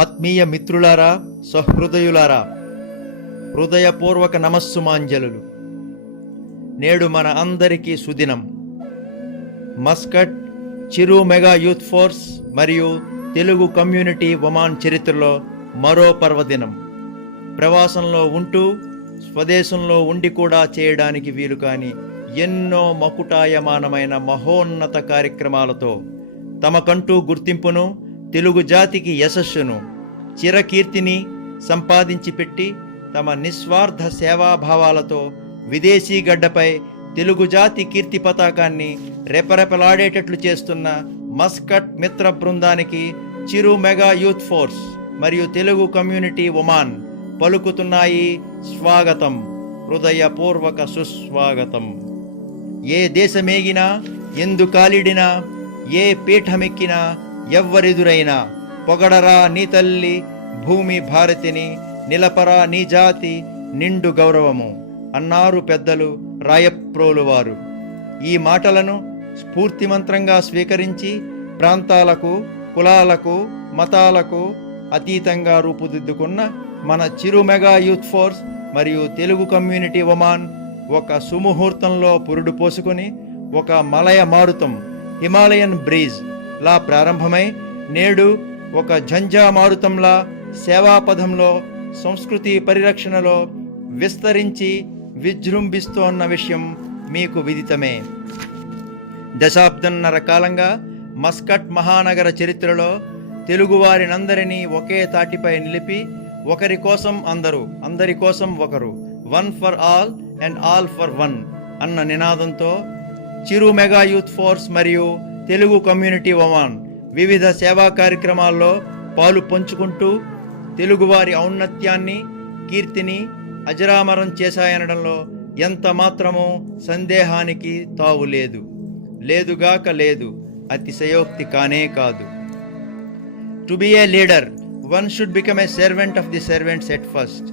ఆత్మీయ మిత్రులారా, సహృదయులారా, హృదయపూర్వక నమస్సుమాంజలులు. నేడు మన అందరికీ సుదినం. మస్కట్ చిరు మెగా యూత్ ఫోర్స్ మరియు తెలుగు కమ్యూనిటీ ఒమాన్ చరిత్రలో మరో పర్వదినం. ప్రవాసంలో ఉంటూ స్వదేశంలో ఉండి కూడా చేయడానికి వీలు కాని ఎన్నో మకుటాయమానమైన మహోన్నత కార్యక్రమాలతో తమకంటూ గుర్తింపును, తెలుగు జాతికి యశస్సును, చిరకీర్తిని సంపాదించి పెట్టి తమ నిస్వార్థ సేవాభావాలతో విదేశీ గడ్డపై తెలుగు జాతి కీర్తి పతాకాన్ని రెపరెపలాడేటట్లు చేస్తున్న మస్కట్ మిత్ర బృందానికి చిరు మెగా యూత్ ఫోర్స్ మరియు తెలుగు కమ్యూనిటీ ఒమాన్ పలుకుతున్నాయి స్వాగతం, హృదయపూర్వక సుస్వాగతం. ఏ దేశమేగినా, ఎందు కాలిడినా, ఏ పీఠమెక్కినా, ఎవ్వరెదురైనా పొగడరా నీ తల్లి భూమి భారతిని, నిలపరా నీ జాతి నిండు గౌరవము అన్నారు పెద్దలు రాయప్రోలువారు. ఈ మాటలను స్ఫూర్తిమంత్రంగా స్వీకరించి ప్రాంతాలకు, కులాలకు, మతాలకు అతీతంగా రూపుదిద్దుకున్న మన చిరు మెగా యూత్ ఫోర్స్ మరియు తెలుగు కమ్యూనిటీ ఒమాన్ ఒక సుముహూర్తంలో పురుడు పోసుకొని ఒక మలయ మారుతం, హిమాలయన్ బ్రీజ్ లా ప్రారంభమై నేడు ఒక ఝంఝా మారుతంలా సేవాపథంలో సంస్కృతి పరిరక్షణలో విస్తరించి విజృంభిస్తోన్న విషయం మీకు విదితమే. దశాబ్దన్నర కాలంగా మస్కట్ మహానగర చరిత్రలో తెలుగువారినందరినీ ఒకే తాటిపై నిలిపి ఒకరి కోసం అందరూ, అందరి కోసం ఒకరు, one for all and all for one అన్న నినాదంతో చిరు మెగా యూత్ ఫోర్స్ మరియు తెలుగు కమ్యూనిటీ ఒమాన్ వివిధ సేవా కార్యక్రమాల్లో పాలు పంచుకుంటూ తెలుగువారి ఔన్నత్యాన్ని, కీర్తిని అజరామరం చేశాయనడంలో ఎంత మాత్రమూ సందేహానికి తావు లేదు. లేదుగాక లేదు, అతిశయోక్తి కానే కాదు. To be A leader, one should become a servant of the servants at first.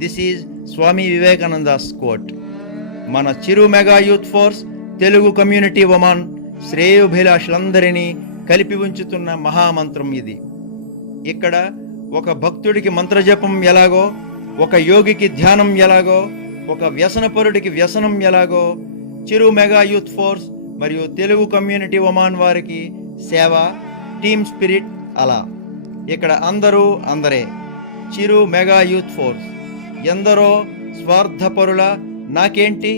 This is Swami Vivekananda's quote. మన Chiru mega youth force Telugu community Oman శ్రేయోభిలాషులందరినీ కలిపి ఉంచుతున్న మహామంత్రం ఇది. ఇక్కడ ఒక భక్తుడికి మంత్రజపం ఎలాగో, ఒక యోగికి ధ్యానం ఎలాగో, ఒక వ్యసనపరుడికి వ్యసనం ఎలాగో, చిరు మెగా యూత్ ఫోర్స్ మరియు తెలుగు కమ్యూనిటీ ఒమాన్ వారికి సేవ, టీమ్ స్పిరిట్ అలా. ఇక్కడ అందరూ అందరే. చిరు మెగా యూత్ ఫోర్స్ ఎందరో స్వార్థపరుల నాకేంటి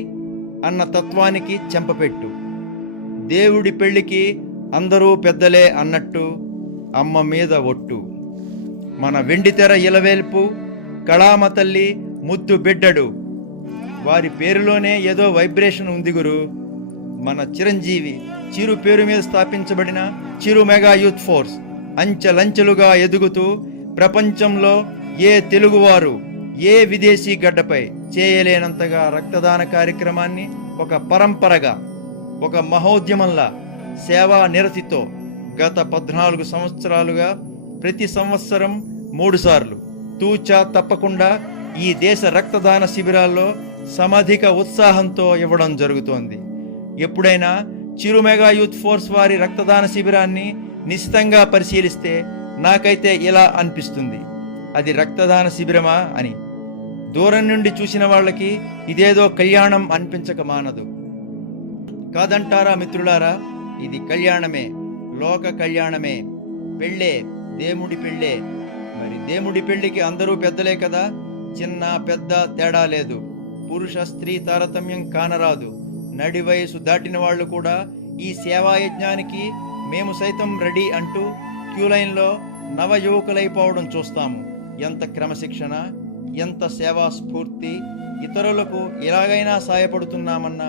అన్న తత్వానికి చెంపపెట్టు. దేవుడి పెళ్లికి అందరూ పెద్దలే అన్నట్టు అమ్మ మీద ఒట్టు. మన వెండితెర ఇలవేల్పు కళామ తల్లి ముద్దు బిడ్డడు, వారి పేరులోనే ఏదో వైబ్రేషన్ ఉంది గురు. మన చిరంజీవి చిరు పేరు మీద స్థాపించబడిన చిరు మెగా యూత్ ఫోర్స్ అంచెలంచెలుగా ఎదుగుతూ ప్రపంచంలో ఏ తెలుగువారు ఏ విదేశీ గడ్డపై చేయలేనంతగా రక్తదాన కార్యక్రమాన్ని ఒక పరంపరగా, ఒక మహోద్యమంలా సేవా నిరతితో గత 14 సంవత్సరాలుగా ప్రతి సంవత్సరం 3 సార్లు తూచా తప్పకుండా ఈ దేశ రక్తదాన శిబిరాల్లో సమధిక ఉత్సాహంతో ఇవ్వడం జరుగుతోంది. ఎప్పుడైనా చిరు మెగా యూత్ ఫోర్స్ వారి రక్తదాన శిబిరాన్ని నిశితంగా పరిశీలిస్తే నాకైతే ఇలా అనిపిస్తుంది, అది రక్తదాన శిబిరమా అని. దూరం నుండి చూసిన వాళ్ళకి ఇదేదో కళ్యాణం అనిపించక మానదు. కాదంటారా మిత్రులారా? ఇది కళ్యాణమే, లోక కళ్యాణమే, పెళ్ళే, దేవుడి పెళ్ళే. మరి దేవుడి పెళ్లికి అందరూ పెద్దలే కదా, చిన్న పెద్ద తేడా లేదు, పురుష స్త్రీ తారతమ్యం కానరాదు. నడి వయసు దాటిన వాళ్ళు కూడా ఈ సేవాయజ్ఞానికి మేము సైతం రెడీ అంటూ క్యూలైన్లో నవయువకులైపోవడం చూస్తాము. ఎంత క్రమశిక్షణ, ఎంత సేవా స్ఫూర్తి, ఇతరులకు ఎలాగైనా సాయపడుతున్నామన్న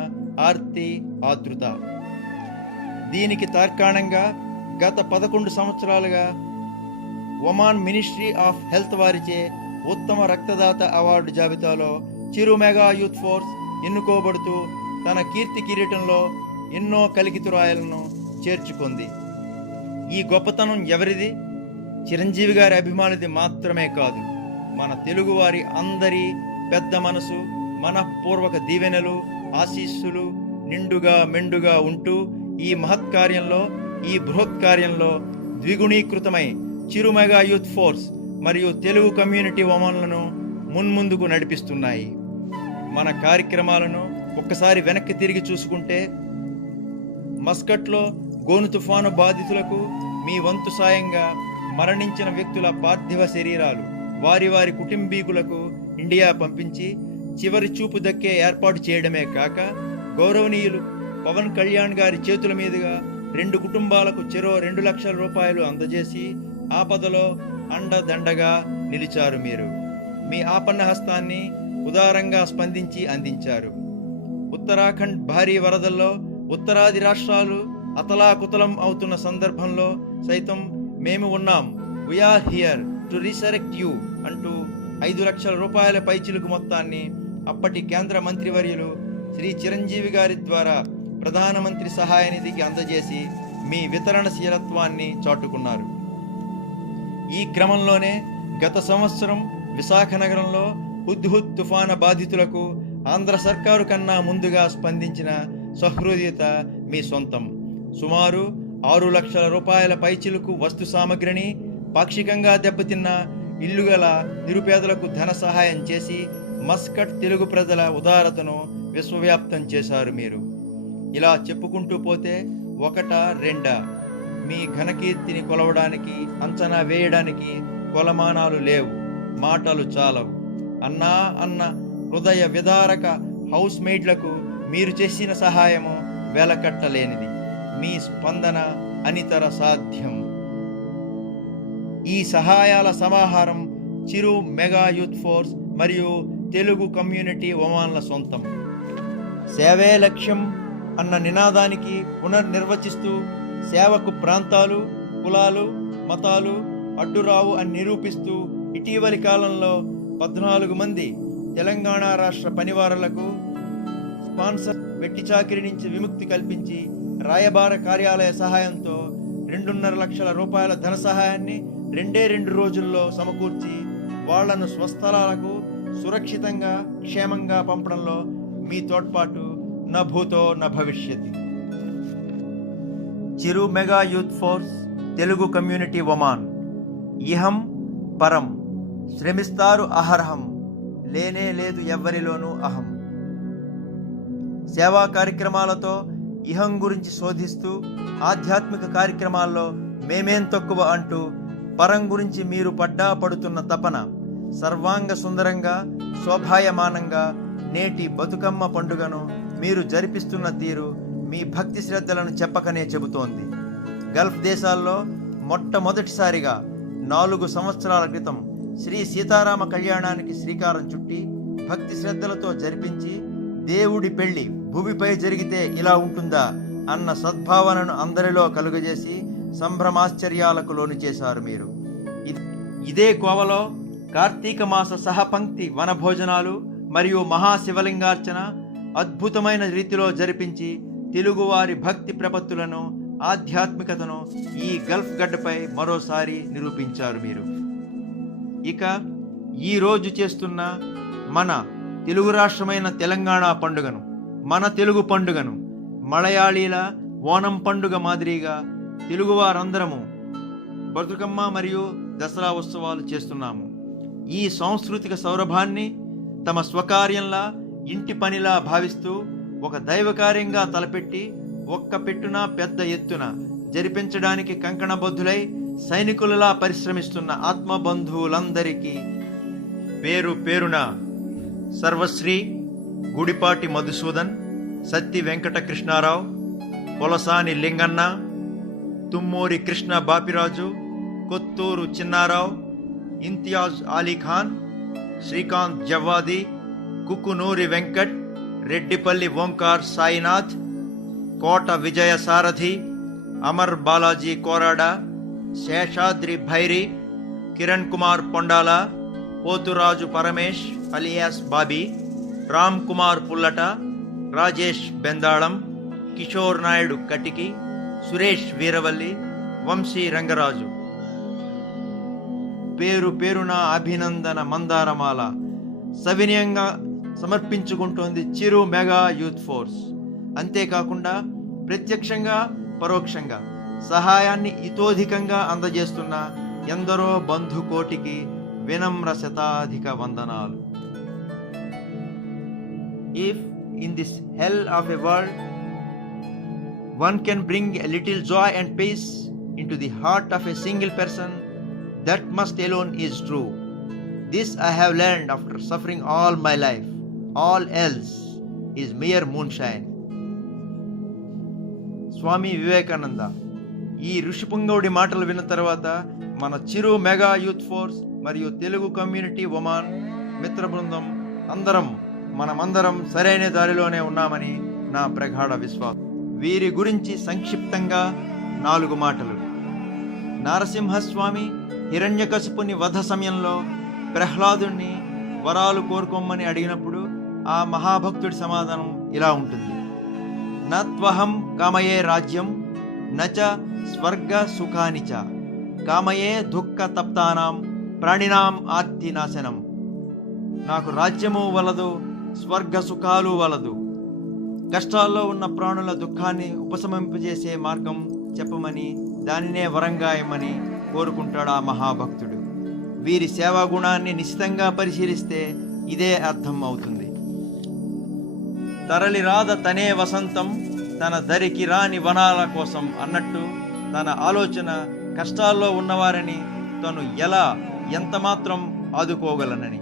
ఆర్తి, ఆతృత. దీనికి తార్కాణంగా గత 11 సంవత్సరాలుగా ఒమాన్ మినిస్ట్రీ ఆఫ్ హెల్త్ వారిచే ఉత్తమ రక్తదాత అవార్డు జాబితాలో చిరు మెగా యూత్ ఫోర్స్ ఎన్నుకోబడుతూ తన కీర్తి కిరీటంలో ఎన్నో కలికితురాయలను చేర్చుకుంది. ఈ గొప్పతనం ఎవరిది? చిరంజీవి గారి అభిమానిది మాత్రమే కాదు, మన తెలుగువారి అందరి పెద్ద మనసు, మనఃపూర్వక దీవెనలు, ఆశీస్సులు నిండుగా మెండుగా ఉంటూ ఈ మహత్కార్యంలో, ఈ బృహత్కార్యంలో ద్విగుణీకృతమై చిరు మెగా యూత్ ఫోర్స్ మరియు తెలుగు కమ్యూనిటీ ఉమెన్లను మున్ముందుకు నడిపిస్తున్నాయి. మన కార్యక్రమాలను ఒక్కసారి వెనక్కి తిరిగి చూసుకుంటే, మస్కట్లో గోను తుఫాను బాధితులకు మీ వంతు సాయంగా మరణించిన వ్యక్తుల పార్థివ శరీరాలు వారి వారి కుటుంబీకులకు ఇండియా పంపించి చివరి చూపు దక్కే ఏర్పాటు చేయడమే కాక, గౌరవనీయులు పవన్ కళ్యాణ్ గారి చేతుల మీదుగా 2 కుటుంబాలకు చెరో 2 లక్షల రూపాయలు అందజేసి ఆపదలో అండదండగా నిలిచారు. మీరు మీ ఆపన్న హస్తాన్ని ఉదారంగా స్పందించి అందించారు. ఉత్తరాఖండ్ భారీ వరదల్లో ఉత్తరాది రాష్ట్రాలు అతలాకుతలం అవుతున్న సందర్భంలో సైతం మేము ఉన్నాం, వీఆర్ హియర్ టు రీసరెక్ట్ యూ అంటూ 5 లక్షల రూపాయల పైచిలుకు మొత్తాన్ని అప్పటి కేంద్ర మంత్రివర్యులు శ్రీ చిరంజీవి గారి ద్వారా ప్రధానమంత్రి సహాయ నిధికి అందజేసి మీ వితరణశీలత్వాన్ని చాటుకున్నారు. ఈ క్రమంలోనే గత సంవత్సరం విశాఖ నగరంలో హుద్హుద్ తుఫాను బాధితులకు ఆంధ్ర సర్కారు కన్నా ముందుగా స్పందించిన సహృదయత మీ సొంతం. సుమారు 6 లక్షల రూపాయల పైచిలుకు వస్తు సామగ్రిని, పాక్షికంగా దెబ్బతిన్న ఇల్లుగల నిరుపేదలకు ధన సహాయం చేసి మస్కట్ తెలుగు ప్రజల ఉదారతను విశ్వవ్యాప్తం చేశారు. మీరు ఇలా చెప్పుకుంటూ పోతే ఒకటా రెండా, మీ ఘనకీర్తిని కొలవడానికి, అంచనా వేయడానికి కొలమానాలు లేవు, మాటలు చాలవు. అన్నా అన్న హృదయ విదారక హౌస్ మేట్లకు మీరు చేసిన సహాయము వెలకట్టలేనిది. మీ స్పందన అనితర సాధ్యం. ఈ సహాయాల సమాహారం చిరు మెగా యూత్ ఫోర్స్ మరియు తెలుగు కమ్యూనిటీ ఉమెన్ల సొంతం. సేవే లక్ష్యం అన్న నినాదానికి పునర్నిర్వచిస్తూ సేవకు ప్రాంతాలు, కులాలు, మతాలు అడ్డురావు అని నిరూపిస్తూ ఇటీవలి కాలంలో 14 మంది తెలంగాణ రాష్ట్ర పనివారులకు స్పాన్సర్ వెట్టి చాకిరి నుంచి విముక్తి కల్పించి రాయబార కార్యాలయ సహాయంతో 2.5 లక్షల రూపాయల ధన సహాయాన్ని 2 రోజుల్లో సమకూర్చి వాళ్లను స్వస్థలాలకు సురక్షితంగా క్షేమంగా పంపడంలో మీ తోడ్పాటు న భూతో న భవిష్యతి. Chiru mega youth force Telugu community Oman ఇహం పరం శ్రమిస్తారు అహర్హం, లేనే లేదు ఎవ్వరిలోనూ అహం. సేవా కార్యక్రమాలతో ఇహం గురించి శోధిస్తూ, ఆధ్యాత్మిక కార్యక్రమాల్లో మేమేం తక్కువ అంటూ పరం గురించి మీరు పడుతున్న తపన సర్వాంగ సుందరంగా, శోభాయమానంగా నేటి బతుకమ్మ పండుగను మీరు జరిపిస్తున్న తీరు మీ భక్తి శ్రద్ధలను చెప్పకనే చెబుతోంది. గల్ఫ్ దేశాల్లో మొట్టమొదటిసారిగా 4 సంవత్సరాల క్రితం శ్రీ సీతారామ కళ్యాణానికి శ్రీకారం చుట్టి భక్తి శ్రద్ధలతో జరిపించి, దేవుడి పెళ్లి భూమిపై జరిగితే ఇలా ఉంటుందా అన్న సద్భావనను అందరిలో కలుగజేసి సంభ్రమాశ్చర్యాలకు లోను చేశారు. మీరు ఇదే కోవలో కార్తీక మాస సహపంక్తి వనభోజనాలు మరియు మహాశివలింగార్చన అద్భుతమైన రీతిలో జరిపించి తెలుగువారి భక్తి ప్రపత్తులను, ఆధ్యాత్మికతను ఈ గల్ఫ్ గడ్డపై మరోసారి నిరూపించారు. మీరు ఇక ఈ రోజు చేస్తున్న మన తెలుగు రాష్ట్రమైన తెలంగాణ పండుగను, మన తెలుగు పండుగను మలయాళీల ఓనం పండుగ మాదిరిగా తెలుగువారందరము బతుకమ్మ మరియు దసరా ఉత్సవాలు చేస్తున్నాము. ఈ సాంస్కృతిక సౌరభాన్ని తమ స్వకార్యంలా, ఇంటి పనిలా భావిస్తూ ఒక దైవకార్యంగా తలపెట్టి ఒక్క పెట్టున పెద్ద ఎత్తున జరిపించడానికి కంకణబద్ధులై సైనికులలా పరిశ్రమిస్తున్న ఆత్మబంధువులందరికీ పేరు పేరున సర్వశ్రీ గుడిపాటి మధుసూదన్, సత్తి వెంకట కృష్ణారావు, పొలసాని లింగన్న, తుమ్మూరి కృష్ణ బాపిరాజు, కొత్తూరు చిన్నారావు, ఇంతియాజ్ అలీఖాన్, శ్రీకాంత్ జవ్వాది, కుకునూరి వెంకట్, రెడ్డిపల్లి ఓంకార్ సాయినాథ్, కోట విజయ సారథి, అమర్ బాలాజీ కోరాడ, శేషాద్రి భైరి, కిరణ్ కుమార్ పొండాల, పోతురాజు పరమేష్ అలియాస్ బాబీ, రామ్ కుమార్ పుల్లట, రాజేష్ బెందాళం, కిషోర్ నాయుడు కటికి, సురేష్ వీరవల్లి, వంశీ రంగరాజు. పేరు పేరున అభినందన మందారమాల సవినయంగా సమర్పించుకుంటోంది చిరు మెగా యూత్ ఫోర్స్. అంతేకాకుండా ప్రత్యక్షంగా పరోక్షంగా సహాయాన్ని ఇతోధికంగా అందజేస్తున్న ఎందరో బంధుకోటికి వినమ్ర శతాధిక వందనాలు. If in this hell of a world one can bring a little joy and peace into the heart of a single person, that much alone is true. This I have learned after suffering all my life. All else is mere moonshine. Swami Vivekananda. ఈ ఋషిపుంగవుడి మాటలు విన్న తర్వాత మన Chiru mega youth force మరియు Telugu community Oman మిత్ర బృందం మనమందరం సరైన దారిలోనే ఉన్నామని నా ప్రగాఢ విశ్వాసం. వీరి గురించి సంక్షిప్తంగా 4 మాటలు. నారసింహస్వామి హిరణ్యకశిపుని వధ సమయంలో ప్రహ్లాదుణ్ణి వరాలు కోరుకోమని అడిగినప్పుడు ఆ మహాభక్తుడి సమాధానం ఇలా ఉంటుంది: నత్వహం కామయే రాజ్యం నచ స్వర్గ సుఖాని చ కామయే దుఃఖ తప్తానాం ప్రాణినాం ఆర్తి నాశనం. నాకు రాజ్యము వలదు, స్వర్గ సుఖాలు వలదు. కష్టాల్లో ఉన్న ప్రాణుల దుఃఖాన్ని ఉపశమింపజేసే మార్గం చెప్పమని, దానినే వరంగా ఇమ్మని కోరుకుంటాడు ఆ మహాభక్తుడు. వీరి సేవా గుణాన్ని నిశితంగా పరిశీలిస్తే ఇదే అర్థం అవుతుంది. తరలిరాద తనే వసంతం తన దరికి రాని వనాల కోసం అన్నట్టు తన ఆలోచన కష్టాల్లో ఉన్నవారని తను ఎంత మాత్రం ఆదుకోగలనని.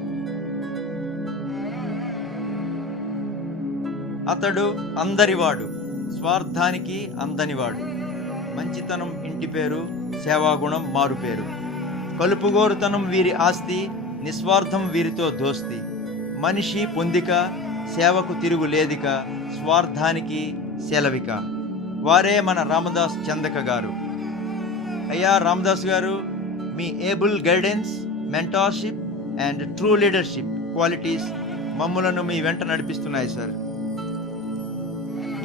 అతడు అందరివాడు, స్వార్థానికి అందనివాడు. మంచితనం ఇంటి పేరు, సేవాగుణం మారు పేరు. కలుపుగోరుతనం వీరి ఆస్తి, నిస్వార్థం వీరితో దోస్తి. మనిషి పొందిక, సేవకు తిరుగు లేదిక, స్వార్థానికి సెలవిక. వారే మన రామదాస్ చందక గారు. అయ్యా రామదాస్ గారు, మీ able guidance, mentorship and true leadership qualities మమ్ములను మీ వెంట నడిపిస్తున్నాయి సార్.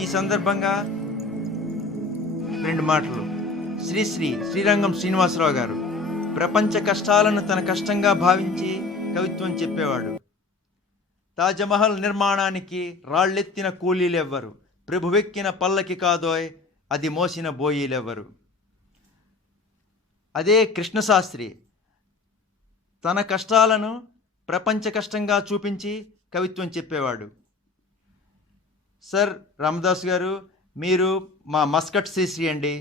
ఈ సందర్భంగా 2 మాటలు. శ్రీరంగం శ్రీనివాసరావు గారు ప్రపంచ కష్టాలను తన కష్టంగా భావించి కవిత్వం చెప్పేవాడు. తాజ్మహల్ నిర్మాణానికి రాళ్ళెత్తిన కూలీలెవ్వరు, ప్రభువెక్కిన పల్లకి కాదోయ్ అది మోసిన బోయీలెవ్వరు. అదే కృష్ణశాస్త్రి తన కష్టాలను ప్రపంచ కష్టంగా చూపించి కవిత్వం చెప్పేవాడు. సార్ రామదాస్ గారు, మీరు మా మస్కట్ శ్రీశ్రీ అండి.